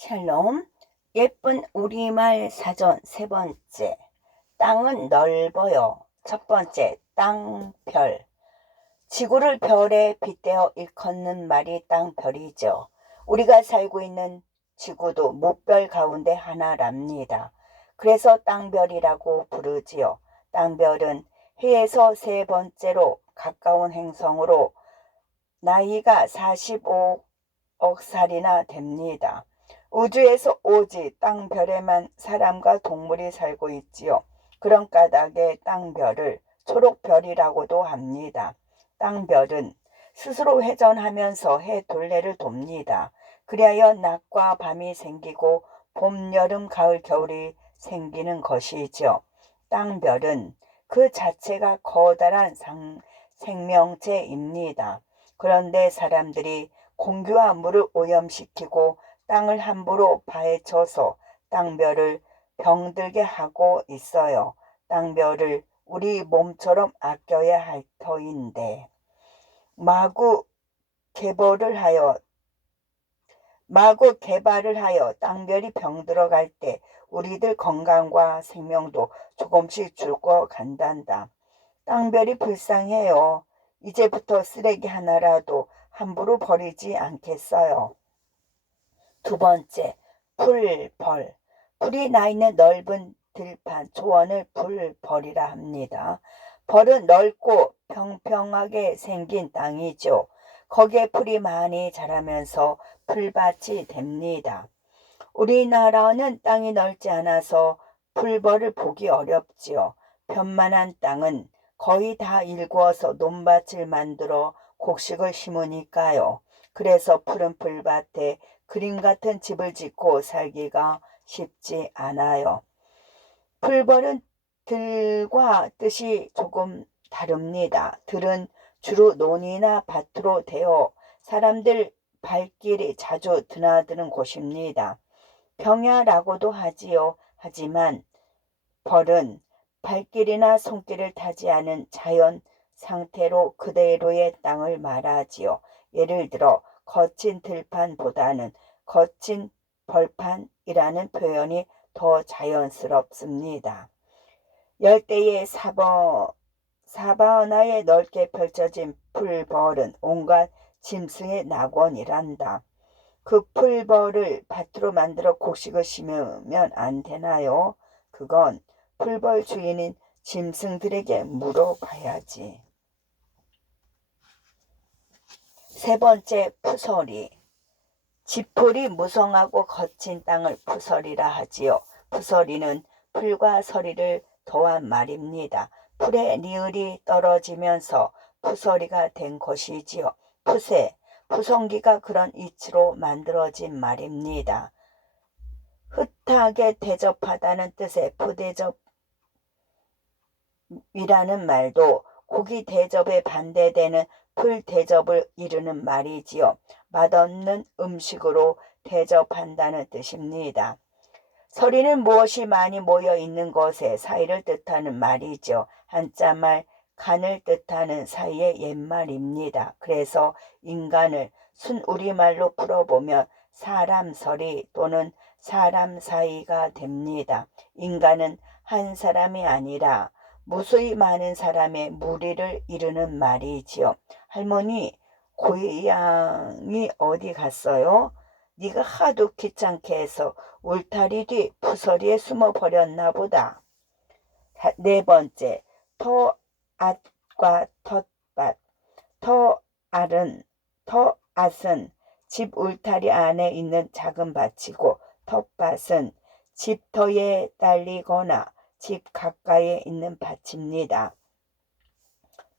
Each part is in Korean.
샬롬, 예쁜 우리말 사전 세 번째, 땅은 넓어요. 첫 번째, 땅별. 지구를 별에 빗대어 일컫는 말이 땅별이죠. 우리가 살고 있는 지구도 무별 가운데 하나랍니다. 그래서 땅별이라고 부르지요. 땅별은 해에서 세 번째로 가까운 행성으로 나이가 45억 살이나 됩니다. 우주에서 오직 땅별에만 사람과 동물이 살고 있지요. 그런 까닭에 땅별을 초록별이라고도 합니다. 땅별은 스스로 회전하면서 해 둘레를 돕니다. 그리하여 낮과 밤이 생기고 봄, 여름, 가을, 겨울이 생기는 것이죠. 땅별은 그 자체가 커다란 생명체입니다. 그런데 사람들이 공기와 물을 오염시키고 땅을 함부로 파헤쳐서 땅별을 병들게 하고 있어요. 땅별을 우리 몸처럼 아껴야 할 터인데 마구 개발을 하여 땅별이 병들어갈 때 우리들 건강과 생명도 조금씩 죽어간단다. 땅별이 불쌍해요. 이제부터 쓰레기 하나라도 함부로 버리지 않겠어요. 두 번째, 풀벌. 풀이 나 있는 넓은 들판, 초원을 풀벌이라 합니다. 벌은 넓고 평평하게 생긴 땅이죠. 거기에 풀이 많이 자라면서 풀밭이 됩니다. 우리나라는 땅이 넓지 않아서 풀벌을 보기 어렵지요. 편만한 땅은 거의 다 일구어서 논밭을 만들어 곡식을 심으니까요. 그래서 푸른 풀밭에 그림 같은 집을 짓고 살기가 쉽지 않아요. 풀벌은 들과 뜻이 조금 다릅니다. 들은 주로 논이나 밭으로 되어 사람들 발길이 자주 드나드는 곳입니다. 평야라고도 하지요. 하지만 벌은 발길이나 손길을 타지 않은 자연 상태로 그대로의 땅을 말하지요. 예를 들어 거친 들판보다는 거친 벌판이라는 표현이 더 자연스럽습니다. 열대의 사바나에 넓게 펼쳐진 풀벌은 온갖 짐승의 낙원이란다. 그 풀벌을 밭으로 만들어 곡식을 심으면 안 되나요? 그건 풀벌 주인인 짐승들에게 물어봐야지. 세 번째, 푸서리. 지풀이 무성하고 거친 땅을 푸서리라 하지요. 푸서리는 풀과 서리를 더한 말입니다. 풀에 니을이 떨어지면서 푸서리가 된 것이지요. 푸성기가 그런 이치로 만들어진 말입니다. 흩하게 대접하다는 뜻의 푸대접이라는 말도 고기 대접에 반대되는 풀 대접을 이루는 말이지요. 맛없는 음식으로 대접한다는 뜻입니다. 서리는 무엇이 많이 모여 있는 것의 사이를 뜻하는 말이죠. 한자말 간을 뜻하는 사이의 옛말입니다. 그래서 인간을 순우리말로 풀어보면 사람서리 또는 사람 사이가 됩니다. 인간은 한 사람이 아니라 무수히 많은 사람의 무리를 이루는 말이지요. 할머니, 고양이 어디 갔어요? 네가 하도 귀찮게 해서 울타리 뒤 푸서리에 숨어 버렸나 보다. 네 번째, 터앗과 텃밭. 터앗은 집 울타리 안에 있는 작은 밭이고 텃밭은 집터에 딸리거나 집 가까이에 있는 밭입니다.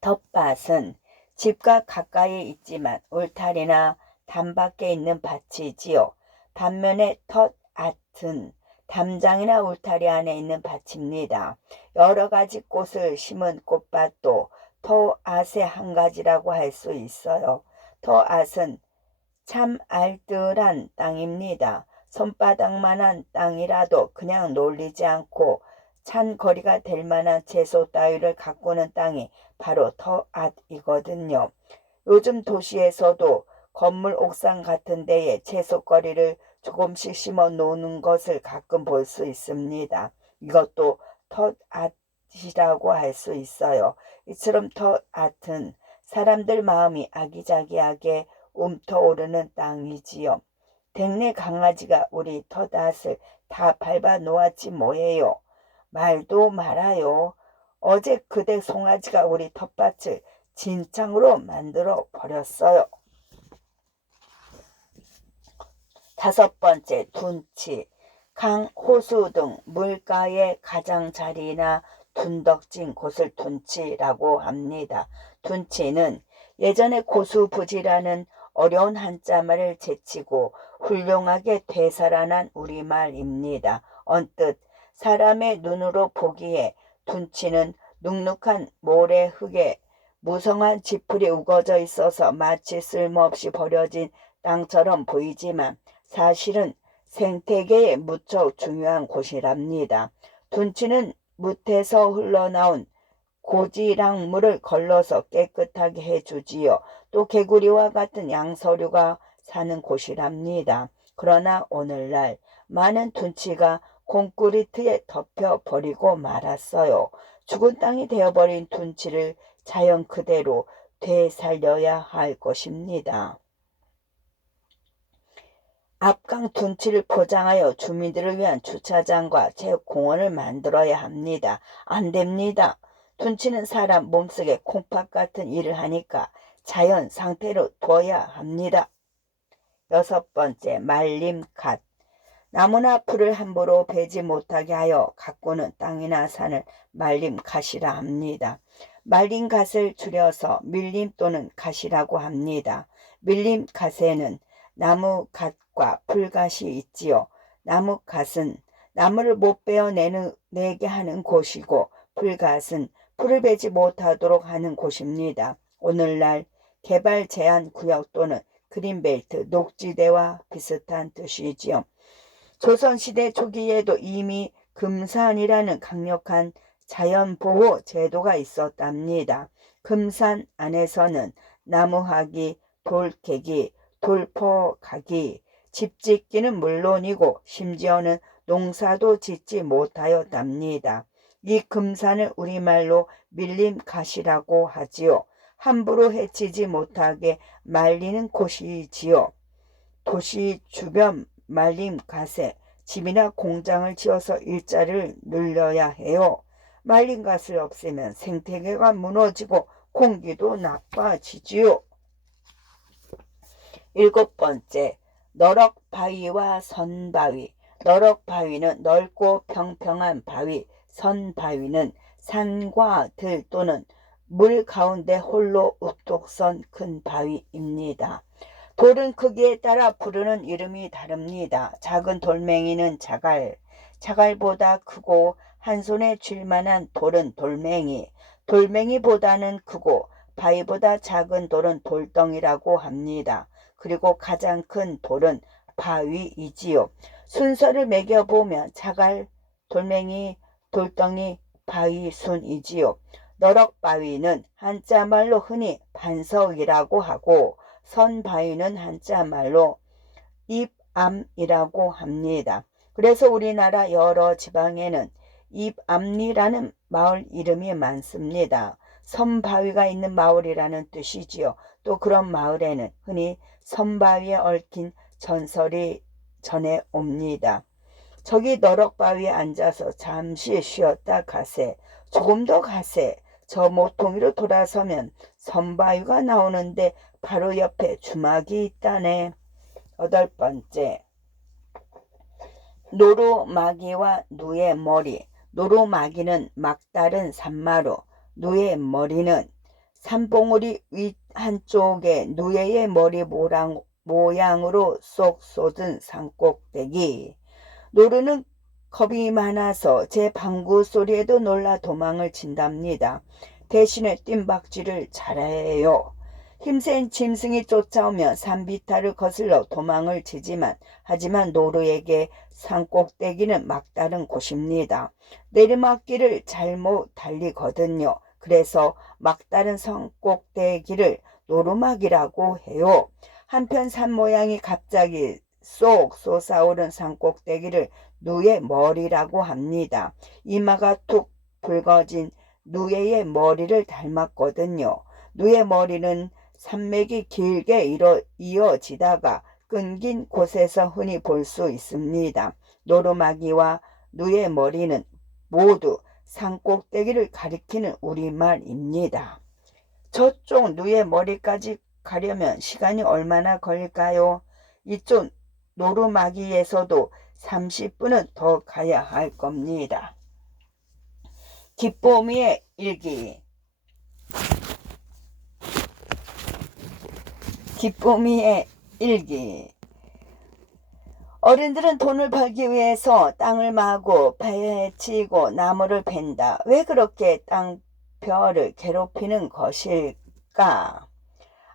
텃밭은 집과 가까이 있지만 울타리나 담 밖에 있는 밭이지요. 반면에 텃앗은 담장이나 울타리 안에 있는 밭입니다. 여러 가지 꽃을 심은 꽃밭도 텃앗의 한 가지라고 할 수 있어요. 텃앗은 참 알뜰한 땅입니다. 손바닥만한 땅이라도 그냥 놀리지 않고 찬 거리가 될 만한 채소 따위를 가꾸는 땅이 바로 텃앗이거든요. 요즘 도시에서도 건물 옥상 같은 데에 채소거리를 조금씩 심어 놓는 것을 가끔 볼 수 있습니다. 이것도 텃밭이라고 할 수 있어요. 이처럼 텃밭은 사람들 마음이 아기자기하게 움터오르는 땅이지요. 댁내 강아지가 우리 텃밭을 다 밟아 놓았지 뭐예요. 말도 말아요. 어제 그대 송아지가 우리 텃밭을 진창으로 만들어 버렸어요. 5번째, 둔치. 강, 호수 등 물가의 가장자리나 둔덕진 곳을 둔치라고 합니다. 둔치는 예전에 고수부지라는 어려운 한자말을 제치고 훌륭하게 되살아난 우리말입니다. 언뜻 사람의 눈으로 보기에 둔치는 눅눅한 모래흙에 무성한 지풀이 우거져 있어서 마치 쓸모없이 버려진 땅처럼 보이지만 사실은 생태계에 무척 중요한 곳이랍니다. 둔치는 묻에서 흘러나온 고지락물을 걸러서 깨끗하게 해주지요. 또 개구리와 같은 양서류가 사는 곳이랍니다. 그러나 오늘날 많은 둔치가 콘크리트에 덮여버리고 말았어요. 죽은 땅이 되어버린 둔치를 자연 그대로 되살려야 할 것입니다. 앞강 둔치를 포장하여 주민들을 위한 주차장과 체육공원을 만들어야 합니다. 안 됩니다. 둔치는 사람 몸속에 콩팥 같은 일을 하니까 자연 상태로 둬야 합니다. 6번째, 말림갓. 나무나 풀을 함부로 베지 못하게 하여 가꾸는 땅이나 산을 말림갓이라 합니다. 말림갓을 줄여서 밀림 또는 갓이라고 합니다. 밀림갓에는 나무갓과 풀갓이 있지요. 나무갓은 나무를 못 베어내게 하는 곳이고 풀갓은 풀을 베지 못하도록 하는 곳입니다. 오늘날 개발 제한 구역 또는 그린벨트, 녹지대와 비슷한 뜻이지요. 조선시대 초기에도 이미 금산이라는 강력한 자연보호 제도가 있었답니다. 금산 안에서는 나무하기, 돌캐기, 돌포가기, 집짓기는 물론이고 심지어는 농사도 짓지 못하였답니다. 이 금산을 우리말로 밀림갓이라고 하지요. 함부로 해치지 못하게 말리는 곳이지요. 도시 주변 말림갓에 집이나 공장을 지어서 일자리를 늘려야 해요. 말림갓을 없애면 생태계가 무너지고 공기도 나빠지지요. 7번째, 너럭바위와 선바위. 너럭바위는 넓고 평평한 바위, 선바위는 산과 들 또는 물 가운데 홀로 우뚝 선 큰 바위입니다. 돌은 크기에 따라 부르는 이름이 다릅니다. 작은 돌멩이는 자갈, 자갈보다 크고 한 손에 쥘 만한 돌은 돌멩이, 돌멩이보다는 크고 바위보다 작은 돌은 돌덩이라고 합니다. 그리고 가장 큰 돌은 바위이지요. 순서를 매겨보면 자갈, 돌멩이, 돌덩이, 바위 순이지요. 너럭바위는 한자말로 흔히 반석이라고 하고 선바위는 한자말로 입암이라고 합니다. 그래서 우리나라 여러 지방에는 입암리라는 마을 이름이 많습니다. 선바위가 있는 마을이라는 뜻이지요. 또 그런 마을에는 흔히 선바위에 얽힌 전설이 전해옵니다. 저기 너럭바위에 앉아서 잠시 쉬었다 가세, 조금 더 가세, 저 모퉁이로 돌아서면 선바위가 나오는데 바로 옆에 주막이 있다네. 8번째, 노루마기와 누의 머리. 노루마기는 막다른 산마루, 누의 머리는 산봉우리 윗 한쪽에 누에의 머리 모양으로 쏙 쏟은 산꼭대기. 노루는 겁이 많아서 제 방구 소리에도 놀라 도망을 친답니다. 대신에 뜀박질을 잘해요. 힘센 짐승이 쫓아오면 산비탈을 거슬러 도망을 치지만 하지만 노루에게 산꼭대기는 막다른 곳입니다. 내리막길을 잘못 달리거든요. 그래서 막다른 산꼭대기를 노루막이라고 해요. 한편 산 모양이 갑자기 쏙 솟아오른 산꼭대기를 누의 머리라고 합니다. 이마가 툭 붉어진 누에의 머리를 닮았거든요. 누의 머리는 산맥이 길게 이어지다가 끊긴 곳에서 흔히 볼 수 있습니다. 노루마기와 누의 머리는 모두 산꼭대기를 가리키는 우리말입니다. 저쪽 누의 머리까지 가려면 시간이 얼마나 걸릴까요? 이쪽 노루마기에서도 30분은 더 가야 할 겁니다. 기쁨이의 일기. 기쁨이의 일기. 어른들은 돈을 벌기 위해서 땅을 마고 파헤치고 나무를 팬다. 왜 그렇게 땅벼를 괴롭히는 것일까?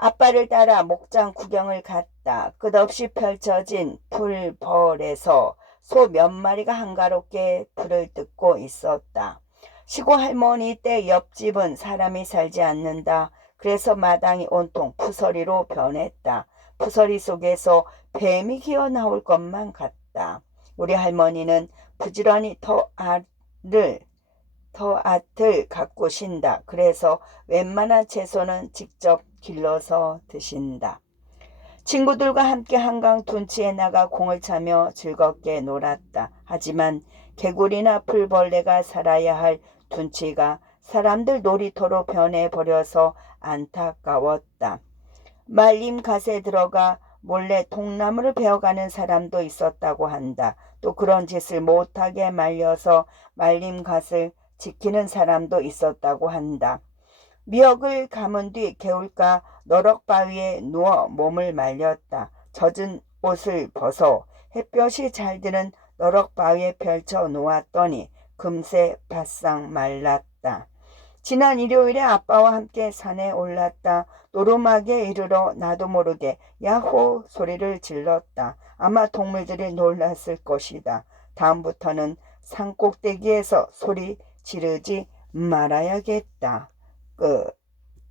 아빠를 따라 목장 구경을 갔다. 끝없이 펼쳐진 풀벌에서 소 몇 마리가 한가롭게 불을 뜯고 있었다. 시고 할머니 댁 옆집은 사람이 살지 않는다. 그래서 마당이 온통 푸서리로 변했다. 푸서리 속에서 뱀이 기어 나올 것만 같다. 우리 할머니는 부지런히 텃밭을 가꾸신다. 그래서 웬만한 채소는 직접 길러서 드신다. 친구들과 함께 한강 둔치에 나가 공을 차며 즐겁게 놀았다. 하지만 개구리나 풀벌레가 살아야 할 둔치가 사람들 놀이터로 변해버려서 안타까웠다. 말린 갓에 들어가 몰래 통나무를 베어가는 사람도 있었다고 한다. 또 그런 짓을 못하게 말려서 말린 갓을 지키는 사람도 있었다고 한다. 미역을 감은 뒤 개울가 너럭바위에 누워 몸을 말렸다. 젖은 옷을 벗어 햇볕이 잘 드는 너럭바위에 펼쳐 놓았더니 금세 바싹 말랐다. 지난 일요일에 아빠와 함께 산에 올랐다. 노루마기에 이르러 나도 모르게 야호 소리를 질렀다. 아마 동물들이 놀랐을 것이다. 다음부터는 산꼭대기에서 소리 지르지 말아야겠다. 끝.